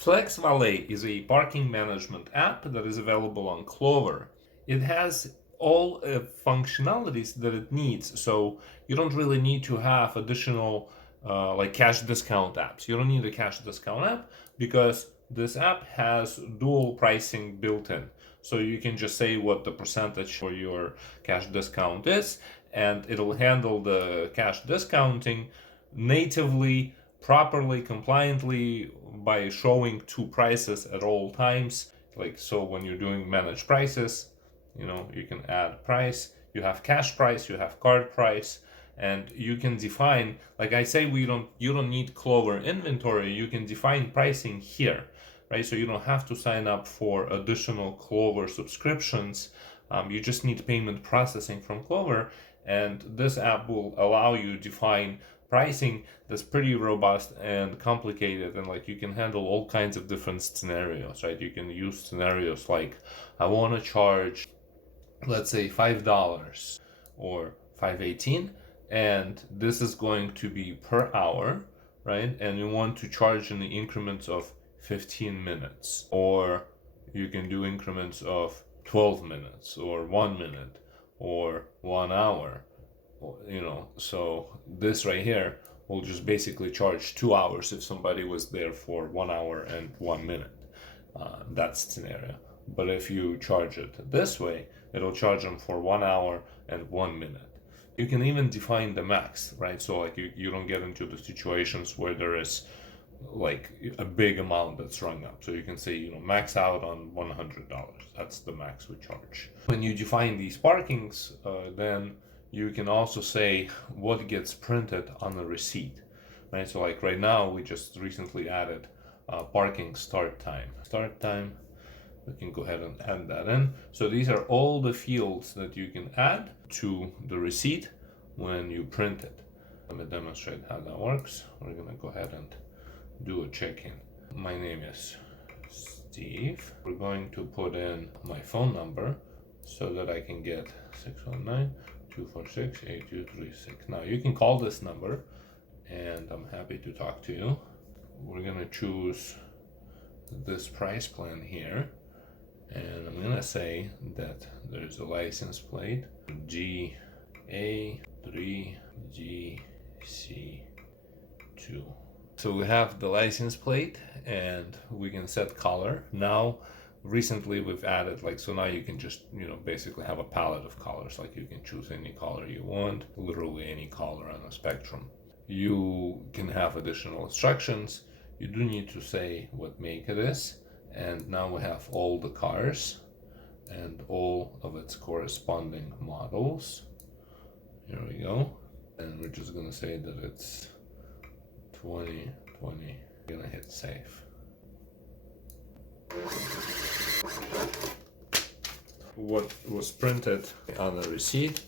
Flex Valet is a parking management app that is available on Clover. It has all functionalities that it needs, so you don't really need to have additional like cash discount apps. You don't need a cash discount app because this app has dual pricing built in. So you can just say what the percentage for your cash discount is, and it'll handle the cash discounting natively, properly, compliantly by showing two prices at all times. Like, so when you're doing manage prices, you can add price, you have cash price, you have card price, and you can define, like I say, you don't need Clover inventory, you can define pricing here, right? So you don't have to sign up for additional Clover subscriptions. You just need payment processing from Clover, and this app will allow you to define pricing that's pretty robust and complicated, and like you can handle all kinds of different scenarios, right? You can use scenarios like, I want to charge, let's say, $5 or $5.18, and this is going to be per hour, right? And you want to charge in the increments of 15 minutes, or you can do increments of 12 minutes or 1 minute or 1 hour, so this right here will just basically charge 2 hours if somebody was there for 1 hour and 1 minute. That's scenario. But if you charge it this way, it'll charge them for 1 hour and 1 minute. You can even define the max, right? So like you don't get into the situations where there is like a big amount that's rung up. So you can say, max out on $100. That's the max we charge. When you define these parkings, then you can also say what gets printed on the receipt, right? So like right now, we just recently added parking start time. We can go ahead and add that in. So these are all the fields that you can add to the receipt when you print it. Let me demonstrate how that works. We're gonna go ahead and do a check-in. My name is Steve. We're going to put in my phone number so that I can get 619-246-8236. Now you can call this number and I'm happy to talk to you. We're gonna choose this price plan here, and I'm gonna say that there's a license plate GA3GC2. So we have the license plate and we can set color. Now, recently we've added so now you can just, basically have a palette of colors. Like you can choose any color you want, literally any color on a spectrum. You can have additional instructions. You do need to say what make it is. And now we have all the cars and all of its corresponding models. Here we go. And we're just gonna say that it's 2020. I'm gonna hit save. What was printed on the receipt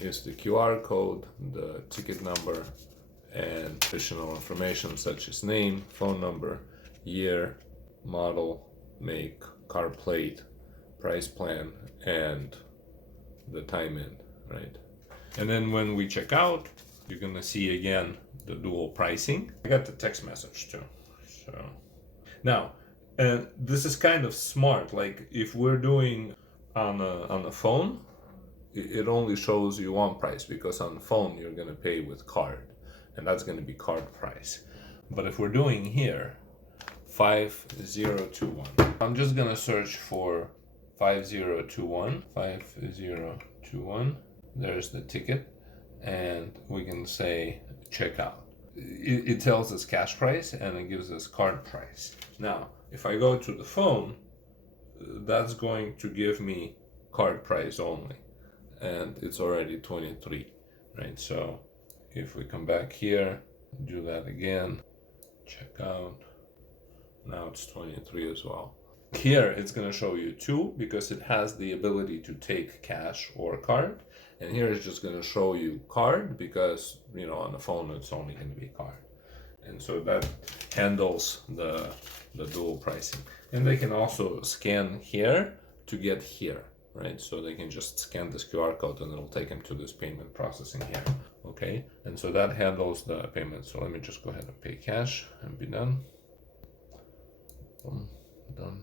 is the QR code, the ticket number, and additional information such as name, phone number, year, model, make, car plate, price plan, and the time in, right? And then when we check out, you're gonna see again the dual pricing. I got the text message too. So now, this is kind of smart. Like if we're doing on a phone, it only shows you one price, because on the phone you're gonna pay with card, and that's gonna be card price. But if we're doing here 5021, I'm just gonna search for 5021. There's the ticket, and we can say checkout. It tells us cash price and it gives us card price. Now, if I go to the phone, that's going to give me card price only, and it's already 23, right? So if we come back here, do that again, check out, now it's 23 as well. Here it's going to show you two because it has the ability to take cash or card, and here it's just going to show you card because on the phone it's only going to be card. And so that handles the dual pricing. And they can also scan here to get here, right? So they can just scan this QR code and it'll take them to this payment processing here, okay? And so that handles the payment. So let me just go ahead and pay cash and be done. Done.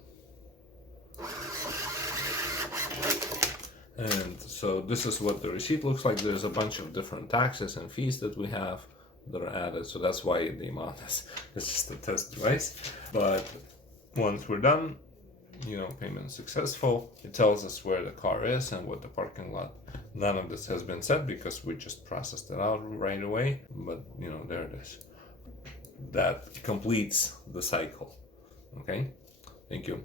And so this is what the receipt looks like. There's a bunch of different taxes and fees that we have that are added. So that's why the amount is just a test device. But once we're done, payment successful. It tells us where the car is and what the parking lot. None of this has been set because we just processed it out right away. But there it is. That completes the cycle. Okay, thank you.